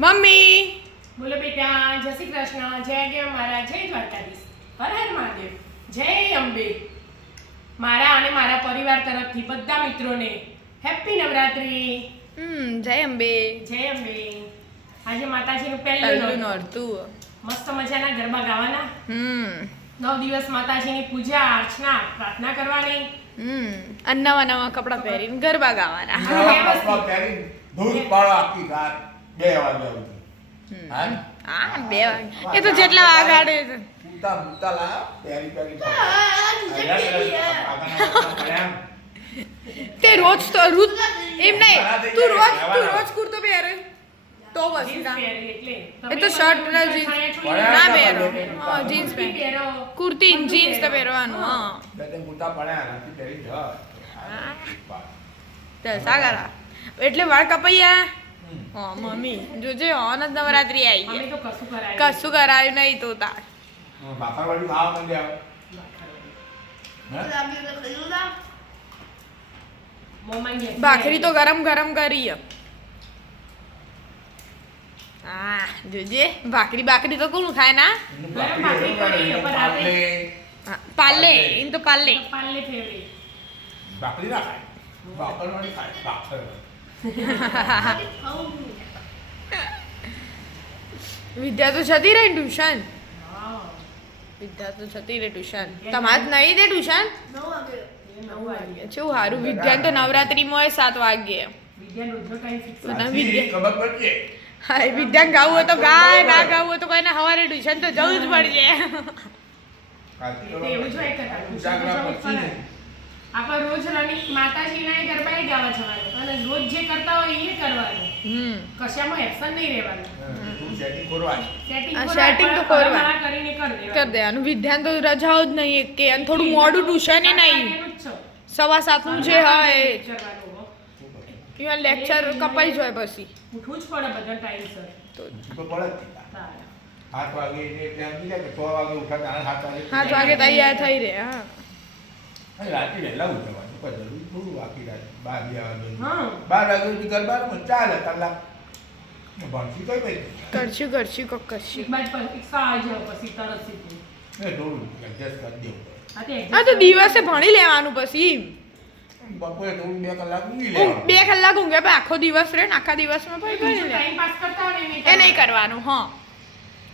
Mummy બોલો બેટા, જય શ્રી કૃષ્ણ, જય કે મારા જય દ્વારકાધીશ, હર હર મહાદેવ, જય અંબે. મારા અને મારા પરિવાર તરફથી બધા મિત્રોને હેપી નવરાત્રી. જય અંબે. જય અંબે. આજે માતાજીનું પહેલું પહેલું નોરતું. નોરતું. મસ્ત મજાના ગરબા ગાવાના. 9 દિવસ માતાજીની પૂજા અર્ચના પ્રાર્થના કરવાની. અને નવા નવા કપડાં પહેરીને ગરબા ગાવાના. કપડાં પહેરીને ધૂળ પાડો આખી રાત 2 વાગ્યા સુધી. હા 2 વાગે એ તો જેટલા વાગાડે છે. મૂતા લાયા પહેરી તે રોજ તો એમ નહીં તું રોજ કુર્તો પહેરે તો બસ એ તો શર્ટ ને જીન્સ ના પહેરો. જીન્સ પહેરો, કુર્તી જીન્સ તો પહેરવાનું. હા મૂતા પડ્યા નથી પહેરી જ જલસા કરા એટલે વાળ કપાયા. હા મમ્મી જોજે ઓન જ નવરાત્રી આવી અમે ગઈ. તો કશું કરાય કશું કરાયું નહીં તો તાર બાપરવાડી ખાવા માંડે આવે ભાખરી તો ગરમ ગરમ કરી. હા જોજે ભાખરી તો કોણ ખાય ના. પાલે એમ તો પાલે પાલે ફેવરેટ. ભાખરી ના ખાય બાપરવાડી ખાય ભાખર. વિદ્યા તો જતી રહી ટ્યુશન. હા વિદ્યા તો જતી રહી ટ્યુશન. તમારે નહીં દે ટ્યુશન. 9 વાગે. શું સારું વિદ્યા તો નવરાત્રીમાં 7 વાગ્યે. વિદ્યાનો રોજનો ટાઈમ ફિક્સ. ખબર પડશે હા વિદ્યા ગાવું હોય તો ગાય, ના ગાવું હોય તો કોઈને સવારે ટ્યુશન તો જવું જ પડશે. એવું જ હોય કદાચ. આપણે રોજ રનિંગ માતાજીના ગરબા ગાવા જવાનું અને રોજ જે કરતા હોય એ કરવાનું. કશામાં એક્શન નહીં રહેવાનું. સેટિંગ કરવાનું. setting તો કરવાનું. કરીને કરી દેવાનું. કરી દેવાનું. વિદ્યાને તો રજાઓ જ નહીં કે અને થોડું મોડું ટ્યુશન એ નહીં. 7:15 જે હોય એમાં લેક્ચર કપાઈ જાય પછી ઉઠવું જ પડે બધા ટાઈમસર. તો તો પડે જ. 7 વાગે એટલે સમજી જાય કે 6 વાગે ઉઠા 7 વાગે તૈયાર થઈ રહે. હા અને રાતે વહેલા ઉઠવાનું કોઈ જરૂર થોડું બાકી રાતે 12 હા. 12 વાગે સુધી ગરબાનું ચાલે કલાક ભણશી કઈ ભાઈ કરશું કોક કરશું. એક બાજુ પરીક્ષા આવી જાય પછી તરત સીધું. થોડું એડજસ્ટ કરી દેવું પડે. આ તે હા તો દિવસે ભણી લેવાનું પછી બપોરે થોડું 2 કલાક ઊંઘી 2 લેવાનું. કલાક ઊંઘે પણ આખો દિવસ રહે ને આખા દિવસમાં પછી ભણી લે. ટાઈમ પાસ કરતા હોય ને એ નહીં કરવાનું. હા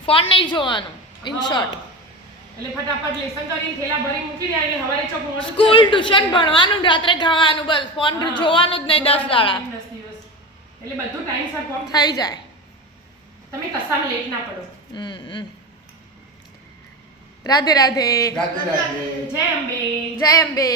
ફોન નહીં જોવાનું. ઇન શોર્ટ એટલે ફટાફટ લેસન કરીને થેલા ભરી મૂકી દે એટલે હવારે ચોક મોડું સ્કૂલ ટ્યુશન ભણવાનું રાત્રે ખાવાનું બસ ફોન જોવાનું જ નહીં 10 દાડા 10 દિવસ. એટલે બધું ટાઈમસર કોમ થઈ જાય. તમે કશામાં લેટ ના પડો. રાધે રાધે. રાતે રાતે જય અંબે. જય અંબે.